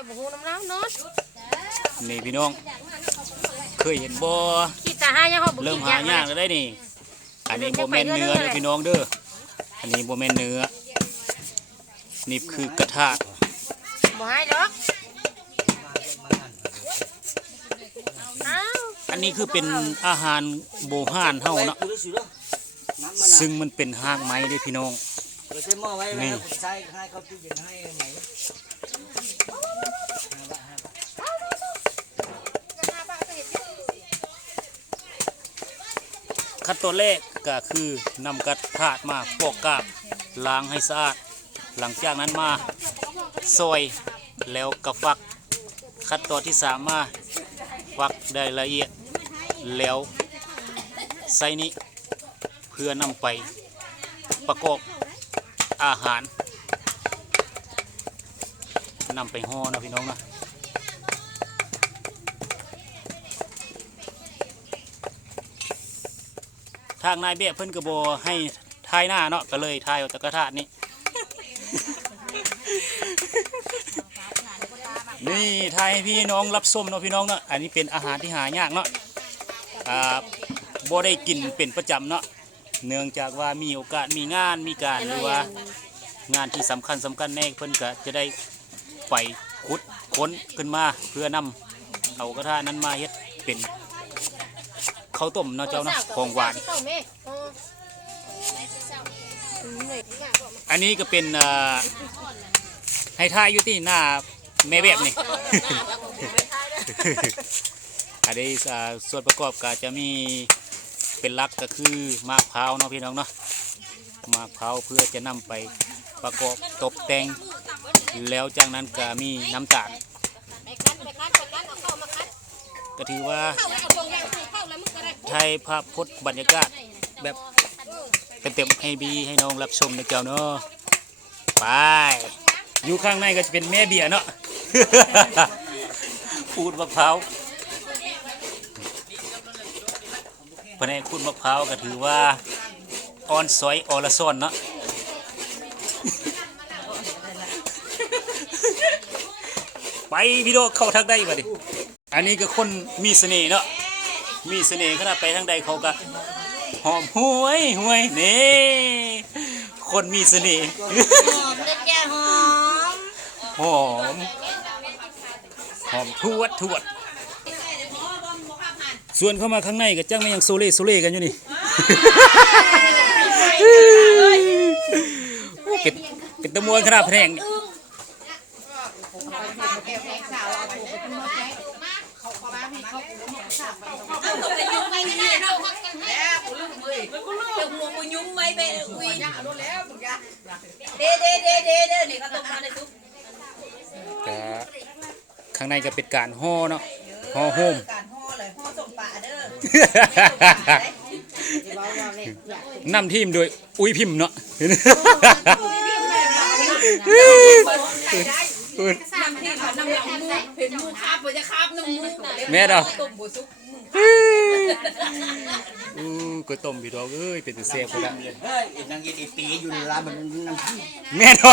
อยบ่ฮู้น้ำน้ำเนาะนี่พี่น้อง เคยเห็นบ่คิดแต่หายังเฮาบ่เริ่มคิดหายากแล้วได้นี่ อันนี้บ่แม่นเนื้อเด้อพี่น้องเด้อ อันนี้บ่แม่นเนื้อ นี่คือกระทะบ่ให้ดอกอ้าวอันนี้คือเป็นอาหารโบราณเฮาเนาะซึ่งมันเป็นหากไม้เด้อพี่น้องเรา ใช้หม้อไว้นี่แล้วใช้ให้เขาพี่เย็นให้ไหมขั้นตอนแรกก็คือนำกระทะมาปอกกาบล้างให้สะอาด หลังจากนั้นมาซอยแล้วก็ฟักขั้นตอนที่สามมาฟักได้ละเอียดแล้วใส่นี้เพื่อนำไปประกอบ อาหารนำไปห่อนะพี่น้องนะทางนายเบี้ยเพิ่นก็บให้ทายหน้าเนาะก็เลยทายเอาตะกระทะนี่ นี่ทายให้พี่น้องรับส้มเนาะพี่น้องเนาะอันนี้เป็นอาหารที่หายากเนาะอ่าบ่ได้กินเป็นประจำเนาะ เนื่องจากว่ามีโอกาสมีงานมีการหรือว่างานที่สำคัญสำคัญแน่เพิ่นก็จะได้ไปขุดค้นขึ้นมาเพื่อนำเอากระทะนั้นมาเฮ็ดเป็นข้าวต้มเนาะเจ้าเนาะของหวานเข้าแม่เอออืมหน่อยอันนี้ก็เป็นเอ่อให้ท่ายอยู่ที่หน้าแม่แบบนี่อันนี้อ่าส่วนประกอบก็จะมี เป็นลักก็คือมะพร้าวเนาะพี่น้องเนาะมะพร้าวเพื่อจะนำไปประกอบตกแต่ง แล้วจากนั้นก็มีน้ำตาลไปคั้นไปคั้นไปคั้นเอาเข้ามาคั้นก็ถือว่าเข้าแล้วเอาตรงแรงเข้าแล้วมึงก็ไทยภาพพจน์บรรยากาศแบบเต็มๆให้บีให้น้องรับชมนะเจ้าเนาะไปอยู่ข้างในก็จะเป็นแม่เบียร์เนาะพูดมะพร้าว ภายในพูดมะพร้าวก็ถือว่าออนซอยออละซ่อนเนาะไปพี่โดเข้าทางใดมาดิอันนี้ก็คนมีเสน่ห์เนาะมีเสน่ห์ขนาดไปทางใดเขาก็หอมหวยหวยนี่คนมีเสน่ห์หอมเด็ดแกหอมหอมหอมทวดทวด ส่วนเข้ามาข้างในก็จ้างไม่ยังโซเล่โซเล่กันอยู่นี่โอ้เป็นเป็นตะมวนขนาดแพงนี่ไปยุ่งไปไม่ได้เนาะแล้วกูลืมเลยกูลืมจะหัวกูยุ่งไปไปคุยเด้เด้เด้เด้เด้นี่ก็ต้องมาในทุกก็ข้างในก็เป็นการห่อเนาะห่อโฮม นำทีมโดยอุ้ยพิมพ์เนาะน้ำที่เขาน้ำหลังมูเนาะแม่ดอกอู้ก็ต้มพี่ดอกเอ้ยเป็นแต่แซ่บก็ได้เฮ้ยนางกินอีปีอยู่ในร้านมันนั่งที่แม่นบ่